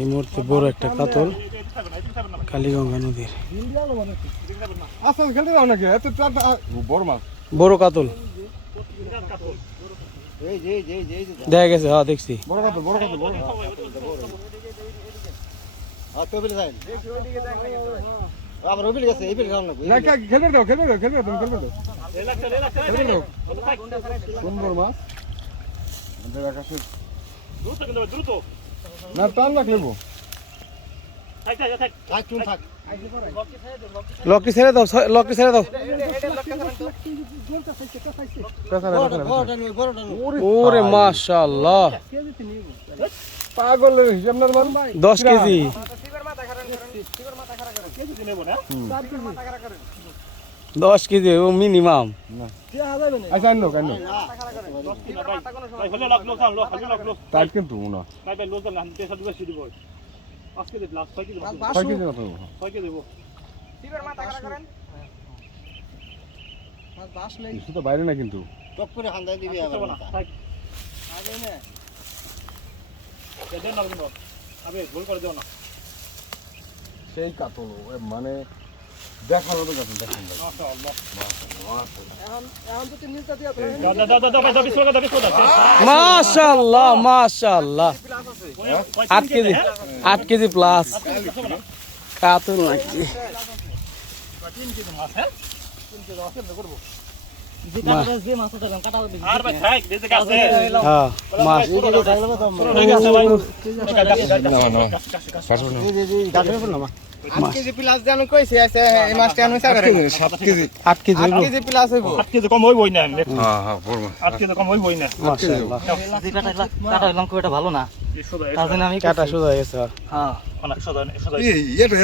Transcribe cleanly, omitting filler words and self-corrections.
এই মুহূর্তে বড় একটা কাতল কালীগঙ্গা নদীর বড় কাতল দেখা গেছে। হ্যাঁ দেখছি। না টান রাখলেবো লকটি ছেড়ে দাও, লকটি ছেড়ে দাও। ওরে মাশাআল্লাহ, পাগলের হিসাব না 10 কেজি। 10 কেজি ও মিনিমাম। আচ্ছা আনো কেন তাই কিন্তু না তো বাইরে না কিন্তু সেই কাতল মানে দেখানো তো কাতল মাশাআল্লাহ মাশাআল্লাহ, 8 কেজি, 8 কেজি প্লাস কাতল নাকি। ভালো না কাটা সোজা গেছে। হ্যাঁ এটা